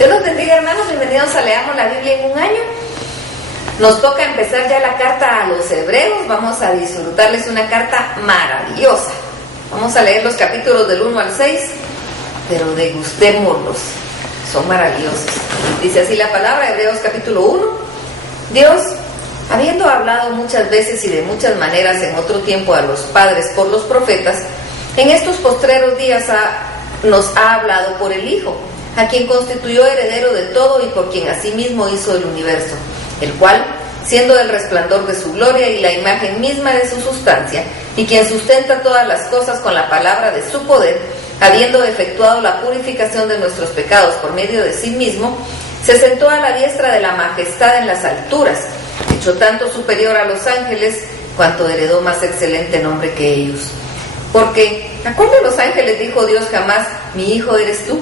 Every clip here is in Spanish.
Dios los bendiga, hermanos, bienvenidos a Leamos la Biblia en un año. Nos toca empezar ya la carta a los hebreos. Vamos a disfrutarles una carta maravillosa. Vamos a leer los capítulos del 1 al 6, pero degustémoslos, son maravillosos. Dice así la palabra, Hebreos capítulo 1. Dios, habiendo hablado muchas veces y de muchas maneras en otro tiempo a los padres por los profetas, en estos postreros días nos ha hablado por el Hijo, a quien constituyó heredero de todo y por quien asimismo hizo el universo, el cual, siendo el resplandor de su gloria y la imagen misma de su sustancia, y quien sustenta todas las cosas con la palabra de su poder, habiendo efectuado la purificación de nuestros pecados por medio de sí mismo, se sentó a la diestra de la majestad en las alturas, hecho tanto superior a los ángeles, cuanto heredó más excelente nombre que ellos. Porque, ¿a cuál de los ángeles dijo Dios jamás, mi hijo eres tú?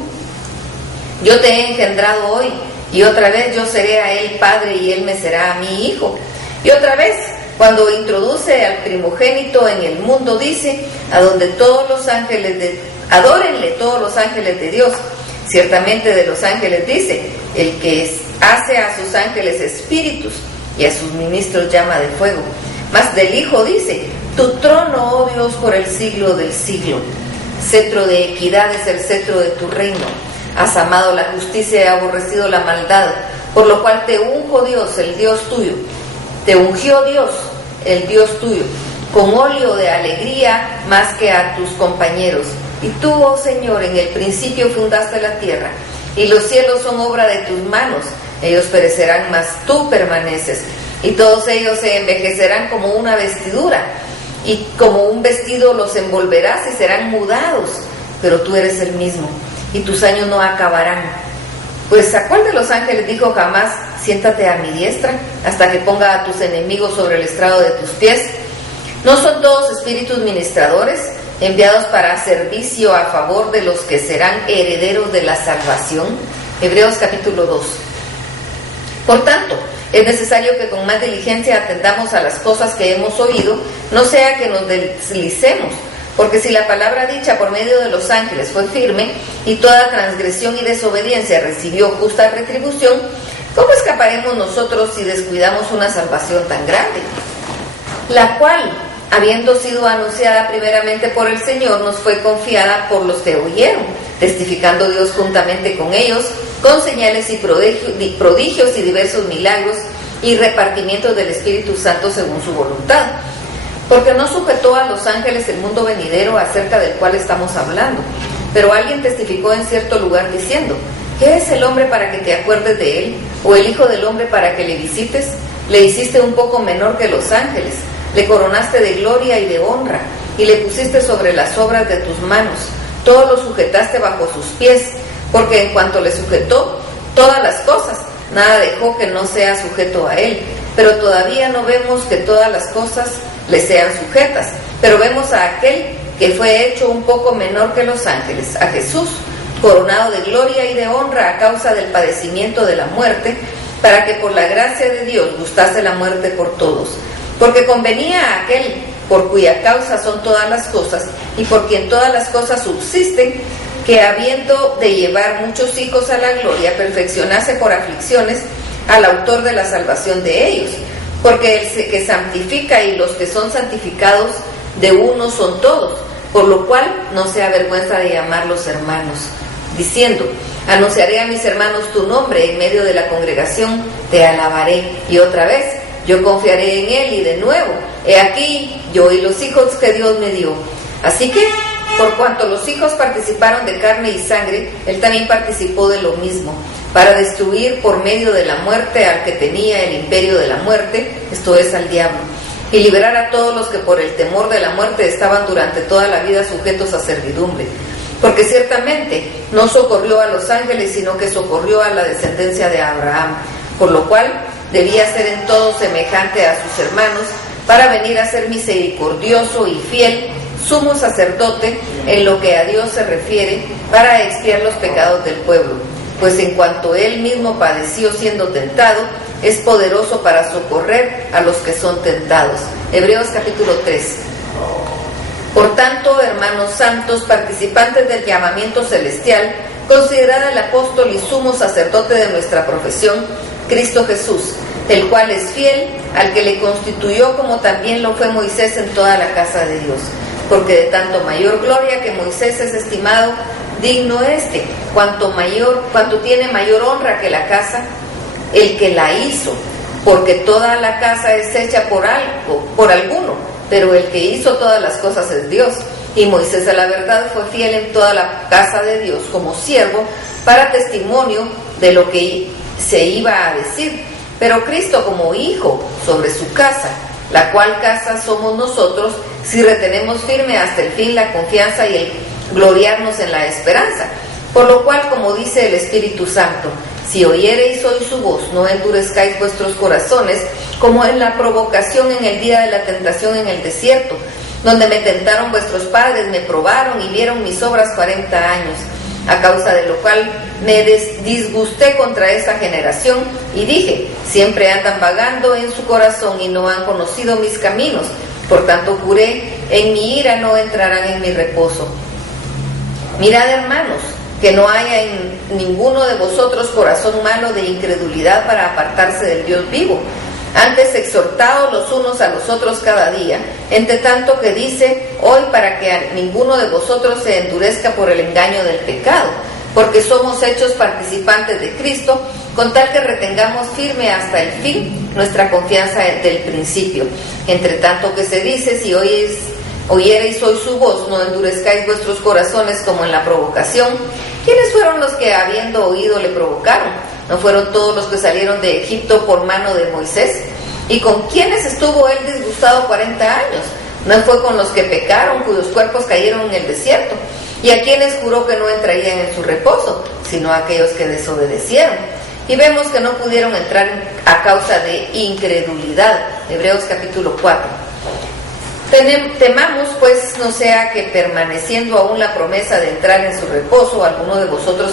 Yo te he engendrado hoy, y otra vez yo seré a él padre y él me será a mi hijo. Y otra vez, cuando introduce al primogénito en el mundo, dice, adórenle todos los ángeles de Dios. Ciertamente de los ángeles dice, el que hace a sus ángeles espíritus y a sus ministros llama de fuego. Mas del Hijo dice, tu trono, oh Dios, por el siglo del siglo. Cetro de equidad es el cetro de tu reino. Has amado la justicia y aborrecido la maldad, por lo cual te unjo Dios, el Dios tuyo. Te ungió Dios, el Dios tuyo, con óleo de alegría más que a tus compañeros. Y tú, oh Señor, en el principio fundaste la tierra, y los cielos son obra de tus manos. Ellos perecerán, mas tú permaneces, y todos ellos se envejecerán como una vestidura, y como un vestido los envolverás y serán mudados, pero tú eres el mismo, y tus años no acabarán. Pues ¿a cuál de los ángeles dijo jamás, siéntate a mi diestra, hasta que ponga a tus enemigos sobre el estrado de tus pies? ¿No son todos espíritus ministradores, enviados para servicio a favor de los que serán herederos de la salvación? Hebreos capítulo 2. Por tanto, es necesario que con más diligencia atendamos a las cosas que hemos oído, no sea que nos deslicemos. Porque si la palabra dicha por medio de los ángeles fue firme, y toda transgresión y desobediencia recibió justa retribución, ¿cómo escaparemos nosotros si descuidamos una salvación tan grande? La cual, habiendo sido anunciada primeramente por el Señor, nos fue confiada por los que oyeron, testificando Dios juntamente con ellos, con señales y prodigios y diversos milagros y repartimientos del Espíritu Santo según su voluntad. Porque no sujetó a los ángeles el mundo venidero acerca del cual estamos hablando. Pero alguien testificó en cierto lugar diciendo, ¿qué es el hombre para que te acuerdes de él? ¿O el hijo del hombre para que le visites? Le hiciste un poco menor que los ángeles, le coronaste de gloria y de honra, y le pusiste sobre las obras de tus manos. Todo lo sujetaste bajo sus pies, porque en cuanto le sujetó todas las cosas, nada dejó que no sea sujeto a él. Pero todavía no vemos que todas las cosas le sean sujetas, pero vemos a aquel que fue hecho un poco menor que los ángeles, a Jesús, coronado de gloria y de honra a causa del padecimiento de la muerte, para que por la gracia de Dios gustase la muerte por todos. Porque convenía a aquel por cuya causa son todas las cosas, y por quien todas las cosas subsisten, que habiendo de llevar muchos hijos a la gloria, perfeccionase por aflicciones al autor de la salvación de ellos. Porque el que santifica y los que son santificados de uno son todos, por lo cual no se avergüenza de llamarlos hermanos, diciendo, anunciaré a mis hermanos tu nombre, en medio de la congregación te alabaré. Y otra vez, yo confiaré en él, y de nuevo, he aquí, yo y los hijos que Dios me dio. Así que, por cuanto los hijos participaron de carne y sangre, él también participó de lo mismo, para destruir por medio de la muerte al que tenía el imperio de la muerte, esto es, al diablo, y liberar a todos los que por el temor de la muerte estaban durante toda la vida sujetos a servidumbre. Porque ciertamente no socorrió a los ángeles, sino que socorrió a la descendencia de Abraham, por lo cual debía ser en todo semejante a sus hermanos, para venir a ser misericordioso y fiel, sumo sacerdote en lo que a Dios se refiere, para expiar los pecados del pueblo. Pues en cuanto él mismo padeció siendo tentado, es poderoso para socorrer a los que son tentados. Hebreos capítulo 3. Por tanto, hermanos santos, participantes del llamamiento celestial, considerad al apóstol y sumo sacerdote de nuestra profesión, Cristo Jesús, el cual es fiel, al que le constituyó como también lo fue Moisés en toda la casa de Dios. Porque de tanto mayor gloria que Moisés es estimado digno cuanto tiene mayor honra que la casa, el que la hizo, porque toda la casa es hecha por alguno, pero el que hizo todas las cosas es Dios. Y Moisés a la verdad fue fiel en toda la casa de Dios como siervo para testimonio de lo que se iba a decir, pero Cristo como hijo sobre su casa, la cual casa somos nosotros, si retenemos firme hasta el fin la confianza y el gloriarnos en la esperanza. Por lo cual, como dice el Espíritu Santo, si oyereis hoy su voz, no endurezcáis vuestros corazones, como en la provocación en el día de la tentación en el desierto, donde me tentaron vuestros padres, me probaron y vieron mis obras 40 años, a causa de lo cual me disgusté contra esta generación y dije, siempre andan vagando en su corazón y no han conocido mis caminos. Por tanto juré, en mi ira no entrarán en mi reposo. Mirad, hermanos, que no haya en ninguno de vosotros corazón malo de incredulidad para apartarse del Dios vivo. Antes exhortaos los unos a los otros cada día, entre tanto que dice hoy, para que a ninguno de vosotros se endurezca por el engaño del pecado, porque somos hechos participantes de Cristo, con tal que retengamos firme hasta el fin nuestra confianza del principio. Entre tanto que se dice, si oyereis hoy su voz, no endurezcáis vuestros corazones como en la provocación. ¿Quiénes fueron los que habiendo oído le provocaron? ¿No fueron todos los que salieron de Egipto por mano de Moisés? ¿Y con quiénes estuvo él disgustado 40 años? ¿No fue con los que pecaron, cuyos cuerpos cayeron en el desierto? ¿Y a quienes juró que no entrarían en su reposo, sino a aquellos que desobedecieron? Y vemos que no pudieron entrar a causa de incredulidad. Hebreos capítulo 4. Temamos pues no sea que permaneciendo aún la promesa de entrar en su reposo, alguno de vosotros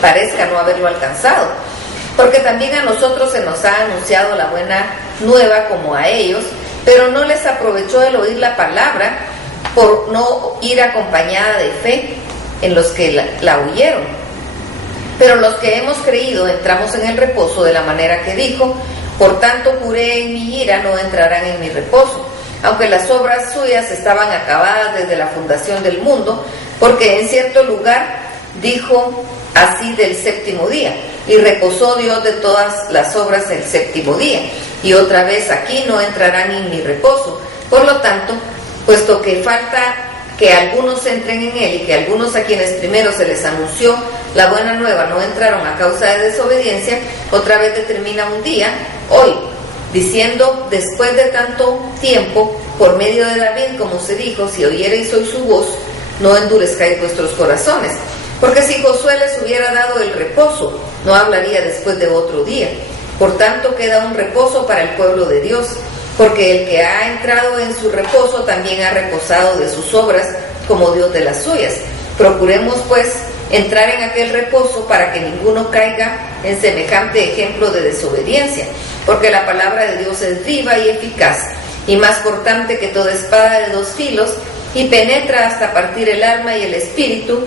parezca no haberlo alcanzado, porque también a nosotros se nos ha anunciado la buena nueva como a ellos, pero no les aprovechó el oír la palabra por no ir acompañada de fe en los que la oyeron. Pero los que hemos creído entramos en el reposo de la manera que dijo, por tanto juré en mi ira, no entrarán en mi reposo, aunque las obras suyas estaban acabadas desde la fundación del mundo, porque en cierto lugar dijo así del séptimo día, y reposó Dios de todas las obras el séptimo día, y otra vez aquí no entrarán en mi reposo. Por lo tanto, puesto que falta que algunos entren en él, y que algunos a quienes primero se les anunció la buena nueva no entraron a causa de desobediencia, otra vez determina un día, hoy, diciendo, después de tanto tiempo, por medio de David, como se dijo, si oyereis hoy su voz, no endurezcáis vuestros corazones. Porque si Josué les hubiera dado el reposo, no hablaría después de otro día. Por tanto, queda un reposo para el pueblo de Dios, porque el que ha entrado en su reposo también ha reposado de sus obras, como Dios de las suyas. Procuremos, pues, entrar en aquel reposo para que ninguno caiga en semejante ejemplo de desobediencia, porque la palabra de Dios es viva y eficaz, y más cortante que toda espada de dos filos, y penetra hasta partir el alma y el espíritu,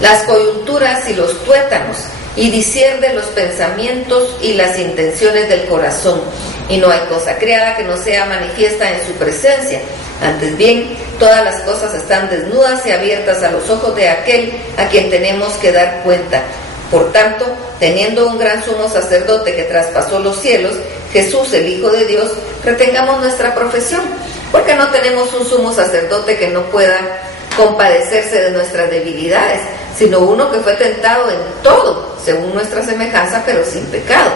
las coyunturas y los tuétanos, y discierne los pensamientos y las intenciones del corazón. Y no hay cosa creada que no sea manifiesta en su presencia. Antes bien, todas las cosas están desnudas y abiertas a los ojos de aquel a quien tenemos que dar cuenta. Por tanto, teniendo un gran sumo sacerdote que traspasó los cielos, Jesús, el Hijo de Dios, retengamos nuestra profesión, porque no tenemos un sumo sacerdote que no pueda compadecerse de nuestras debilidades, sino uno que fue tentado en todo, según nuestra semejanza, pero sin pecado.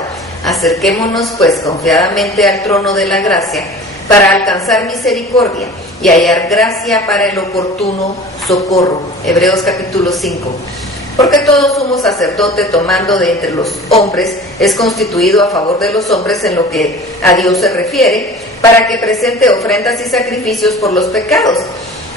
Acerquémonos, pues, confiadamente al trono de la gracia, para alcanzar misericordia y hallar gracia para el oportuno socorro. Hebreos capítulo 5. Porque todo sumo sacerdote, tomando de entre los hombres, es constituido a favor de los hombres en lo que a Dios se refiere, para que presente ofrendas y sacrificios por los pecados,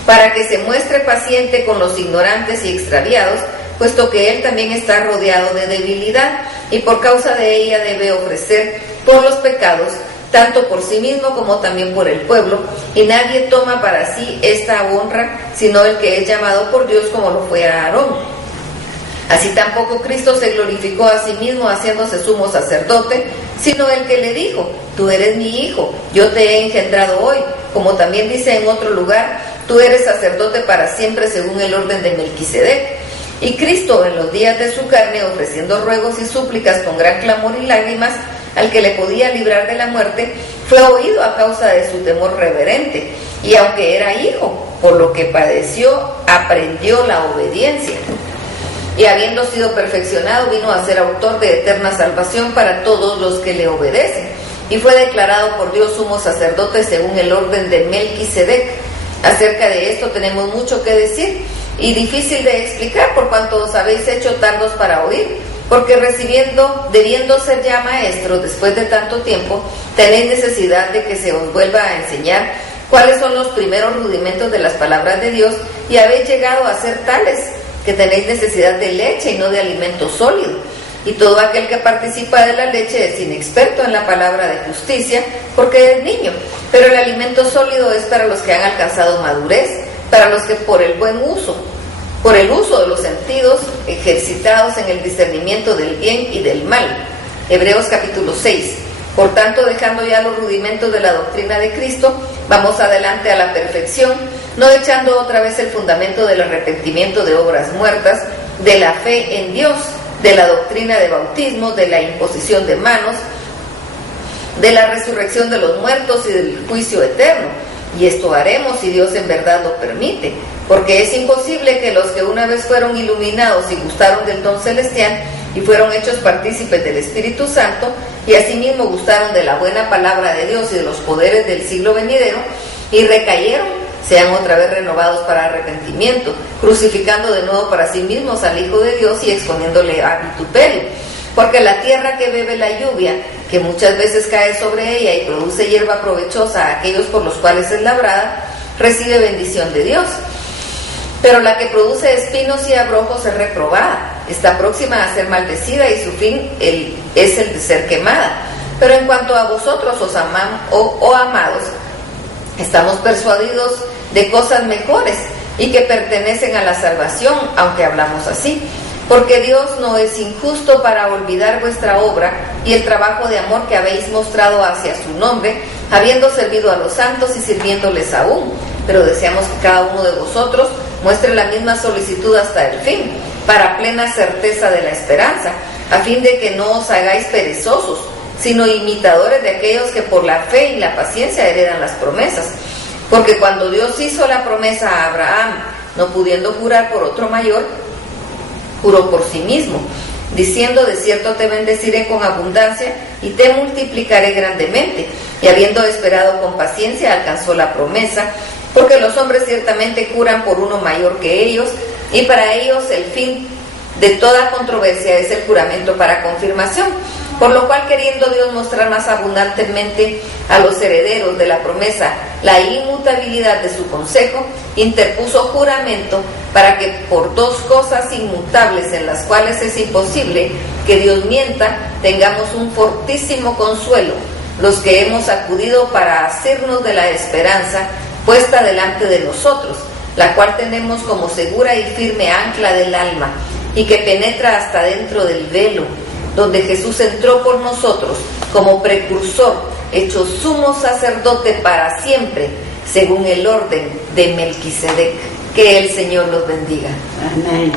para que se muestre paciente con los ignorantes y extraviados, puesto que él también está rodeado de debilidad, y por causa de ella debe ofrecer por los pecados, tanto por sí mismo como también por el pueblo, y nadie toma para sí esta honra, sino el que es llamado por Dios, como lo fue a Aarón. Así tampoco Cristo se glorificó a sí mismo haciéndose sumo sacerdote, sino el que le dijo: tú eres mi hijo, yo te he engendrado hoy. Como también dice en otro lugar: tú eres sacerdote para siempre según el orden de Melquisedec. Y Cristo, en los días de su carne, ofreciendo ruegos y súplicas con gran clamor y lágrimas al que le podía librar de la muerte, fue oído a causa de su temor reverente. Y aunque era hijo, por lo que padeció, aprendió la obediencia. Y habiendo sido perfeccionado, vino a ser autor de eterna salvación para todos los que le obedecen. Y fue declarado por Dios sumo sacerdote según el orden de Melquisedec. Acerca de esto tenemos mucho que decir y difícil de explicar, por cuanto os habéis hecho tardos para oír, porque debiendo ser ya maestros después de tanto tiempo, tenéis necesidad de que se os vuelva a enseñar cuáles son los primeros rudimentos de las palabras de Dios, y habéis llegado a ser tales que tenéis necesidad de leche y no de alimento sólido. Y todo aquel que participa de la leche es inexperto en la palabra de justicia, porque es niño, pero el alimento sólido es para los que han alcanzado madurez, para los que por el uso de los sentidos, ejercitados en el discernimiento del bien y del mal. Hebreos capítulo 6. Por tanto, dejando ya los rudimentos de la doctrina de Cristo, vamos adelante a la perfección, no echando otra vez el fundamento del arrepentimiento de obras muertas, de la fe en Dios, de la doctrina de bautismo, de la imposición de manos, de la resurrección de los muertos y del juicio eterno. Y esto haremos si Dios en verdad lo permite, porque es imposible que los que una vez fueron iluminados y gustaron del don celestial y fueron hechos partícipes del Espíritu Santo, y asimismo gustaron de la buena palabra de Dios y de los poderes del siglo venidero, y recayeron, sean otra vez renovados para arrepentimiento, crucificando de nuevo para sí mismos al Hijo de Dios y exponiéndole a vituperio. Porque la tierra que bebe la lluvia, que muchas veces cae sobre ella y produce hierba provechosa a aquellos por los cuales es labrada, recibe bendición de Dios. Pero la que produce espinos y abrojos es reprobada, está próxima a ser maldecida y su fin es el de ser quemada. Pero en cuanto a vosotros, amados, estamos persuadidos de cosas mejores y que pertenecen a la salvación, aunque hablamos así. Porque Dios no es injusto para olvidar vuestra obra y el trabajo de amor que habéis mostrado hacia su nombre, habiendo servido a los santos y sirviéndoles aún. Pero deseamos que cada uno de vosotros muestre la misma solicitud hasta el fin, para plena certeza de la esperanza, a fin de que no os hagáis perezosos, sino imitadores de aquellos que por la fe y la paciencia heredan las promesas. Porque cuando Dios hizo la promesa a Abraham, no pudiendo jurar por otro mayor, juró por sí mismo, diciendo: de cierto te bendeciré con abundancia y te multiplicaré grandemente. Y habiendo esperado con paciencia, alcanzó la promesa, porque los hombres ciertamente juran por uno mayor que ellos, y para ellos el fin de toda controversia es el juramento para confirmación. Por lo cual, queriendo Dios mostrar más abundantemente a los herederos de la promesa la inmutabilidad de su consejo, interpuso juramento para que por dos cosas inmutables en las cuales es imposible que Dios mienta, tengamos un fortísimo consuelo, los que hemos acudido para asirnos de la esperanza puesta delante de nosotros, la cual tenemos como segura y firme ancla del alma, y que penetra hasta dentro del velo, donde Jesús entró por nosotros como precursor, hecho sumo sacerdote para siempre, según el orden de Melquisedec. Que el Señor los bendiga. Amén.